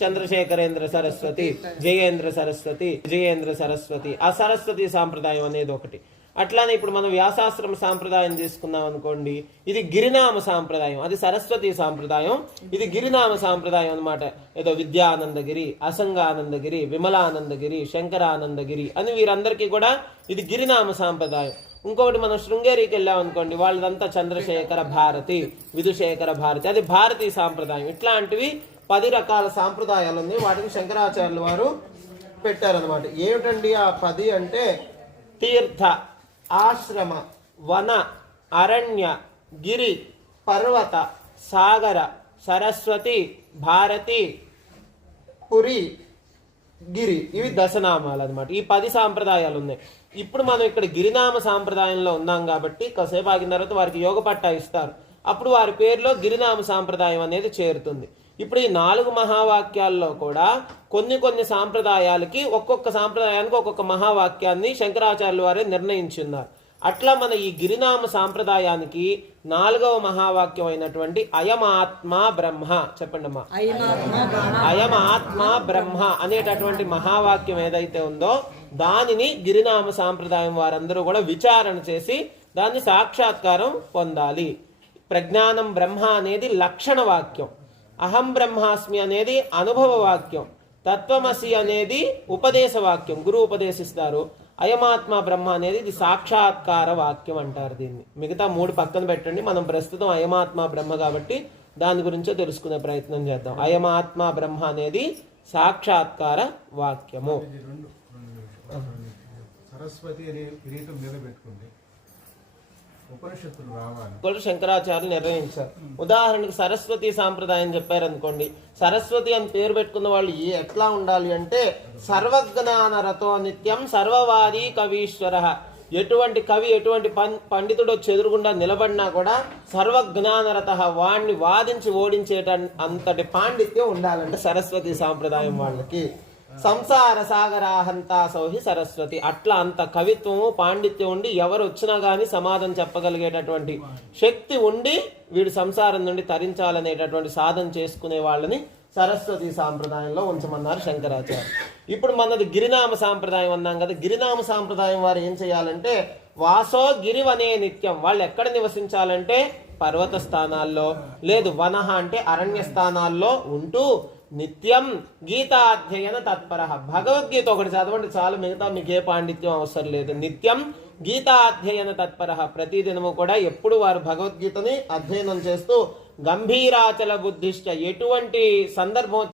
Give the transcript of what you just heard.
చంద్రశేఖరేంద్ర సరస్వతి, జయేంద్ర సరస్వతి, విజయేంద్ర సరస్వతి. ఆ సరస్వతి సాంప్రదాయం అనేది ఒకటి. అట్లానే ఇప్పుడు మనం వ్యాసాశ్రమ సాంప్రదాయం తీసుకున్నాం అనుకోండి, ఇది గిరినామ సాంప్రదాయం, అది సరస్వతి సాంప్రదాయం, ఇది గిరినామ సాంప్రదాయం అనమాట. ఏదో విద్యానందగిరి, అసంగానందగిరి, విమలానందగిరి, శంకరానందగిరి అని వీరందరికీ కూడా ఇది గిరినామ సాంప్రదాయం. ఇంకొకటి మనం శృంగేరికి వెళ్ళాం అనుకోండి, వాళ్ళదంతా చంద్రశేఖర భారతి, విధుశేఖర భారతి, అది భారతీ సాంప్రదాయం. ఇట్లాంటివి 10 రకాల సాంప్రదాయాలు ఉన్నాయి. వాటిని శంకరాచార్యులు వారు పెట్టారనమాట. ఏమిటండి ఆ 10 అంటే తీర్థ, ఆశ్రమ, వన, అరణ్య, గిరి, పర్వత, సాగర, సరస్వతి, భారతి, పురి, గిరి. ఇవి దశనామాలు అనమాట. ఈ 10 సాంప్రదాయాలు ఉన్నాయి. ఇప్పుడు మనం ఇక్కడ గిరినామ సాంప్రదాయంలో ఉన్నాం కాబట్టి కాసేపు ఆగిన తర్వాత వారికి యోగ పట్టా ఇస్తారు. అప్పుడు వారి పేరులో గిరినామ సాంప్రదాయం అనేది చేరుతుంది. ఇప్పుడు ఈ 4 మహావాక్యాల్లో కూడా కొన్ని సాంప్రదాయాలకి ఒక్కొక్క సాంప్రదాయానికి ఒక్కొక్క మహావాక్యాన్ని శంకరాచార్యులు వారే నిర్ణయించున్నారు. అట్లా మన ఈ గిరినామ సాంప్రదాయానికి 4వ మహావాక్యం అయినటువంటి అయమాత్మా బ్రహ్మ, చెప్పండి అమ్మా, అయమాత్మా బ్రహ్మ అనేటటువంటి మహావాక్యం ఏదైతే ఉందో దానిని గిరినామ సాంప్రదాయం వారందరూ కూడా విచారణ చేసి దాన్ని సాక్షాత్కారం పొందాలి. ప్రజ్ఞానం బ్రహ్మ అనేది లక్షణ వాక్యం, అహం బ్రహ్మాస్మి అనేది అనుభవ వాక్యం, తత్వమసి అనేది ఉపదేశ వాక్యం, గురువు ఉపదేశిస్తారు. అయమాత్మ బ్రహ్మ అనేది ఇది సాక్షాత్కార వాక్యం అంటారు దీన్ని. మిగతా 3 పక్కన పెట్టండి. మనం ప్రస్తుతం అయమాత్మ బ్రహ్మ కాబట్టి దాని గురించే తెలుసుకునే ప్రయత్నం చేద్దాం. అయమాత్మ బ్రహ్మ అనేది సాక్షాత్కార వాక్యము. సరస్వతి శంకరాచార్యులు నిర్ణయించారు. ఉదాహరణకు సరస్వతి సాంప్రదాయం చెప్పారనుకోండి, సరస్వతి అని పేరు పెట్టుకున్న వాళ్ళు ఎట్లా ఉండాలి అంటే సర్వజ్ఞాన రతో నిత్యం సర్వవాది కవీశ్వర. ఎటువంటి కవి, ఎటువంటి పండితుడు ఎదురుగుండా నిలబడినా కూడా సర్వజ్ఞానరత, వాణ్ణి వాదించి ఓడించేట అంతటి పాండిత్యం ఉండాలంటే సరస్వతి సాంప్రదాయం వాళ్ళకి. సంసార సాగరాహంతా సౌహి సరస్వతి. అట్లా అంత కవిత్వము, పాండిత్యం ఉండి ఎవరు వచ్చినా గానీ సమాధానం చెప్పగలిగేటటువంటి శక్తి ఉండి వీడు సంసారం నుండి తరించాలనేటటువంటి సాధన చేసుకునే వాళ్ళని సరస్వతి సాంప్రదాయంలో ఉంచమన్నారు శంకరాచార్య. ఇప్పుడు మనది గిరినామ సాంప్రదాయం అన్నాం కదా. గిరినామ సాంప్రదాయం వారు ఏం చేయాలంటే వాసో గిరివనే నిత్యం. వాళ్ళు ఎక్కడ నివసించాలంటే పర్వత స్థానాల్లో, లేదు వనహ అంటే అరణ్య స్థానాల్లో ఉంటూ నిత్యం గీతాధ్యయన తత్పర. భగవద్గీత ఒకటి చదవండి చాలు, మిగతా మీకు ఏ పాండిత్యం అవసరం లేదు. నిత్యం గీతాధ్యయన తత్పర. ప్రతిదినము కూడా ఎప్పుడు వారు భగవద్గీతని అధ్యయనం చేస్తూ గంభీరాచల బుద్ధిష్ట, ఎటువంటి సందర్భం